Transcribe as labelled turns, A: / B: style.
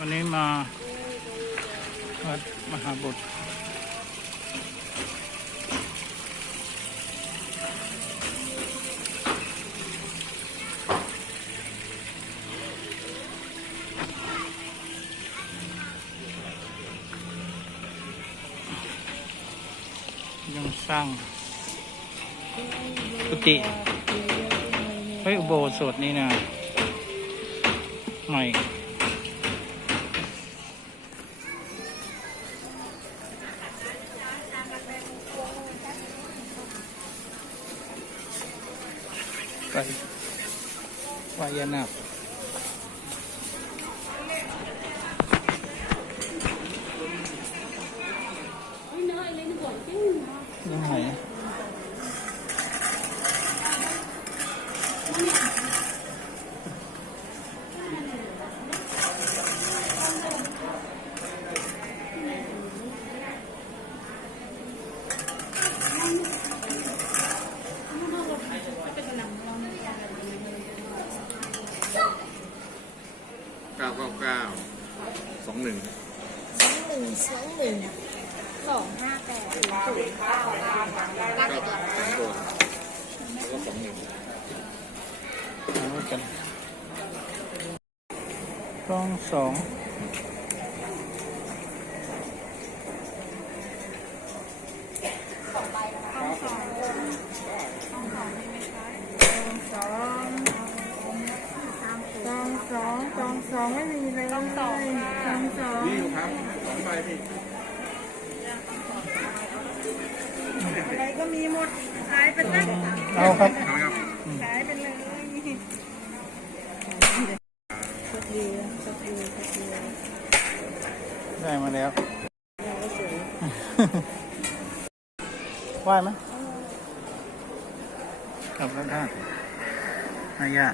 A: วันนี้มาวัดมหาบุตรยังสร้างกุฏิเฮ้ยอุโบสถนี่นะใหม่ ไปวายนาคยังไง
B: เก้าเก้าเก้าส องหนึ่ง
C: สองหนึ่งสองหนึ่งสองห้าแปดศูนย์เก้าเก้า
B: เก้าสองโดนแล้วก็สองหนึ่ง
A: เอากันกล้องสอง
C: สองสองสองไม่มีเลยสองสองสองสอง
B: นี่ครับสองใบพี่
C: อะไรก็มีหมดขายไปตั้ง
A: เอาครับ
B: เอาครับ
C: ขายไปเลยสดดีสดดีสดดี
A: ได้มาแล้ว
C: เราก็สวย
A: ไหวไหมกลับแล้วท่านนายะ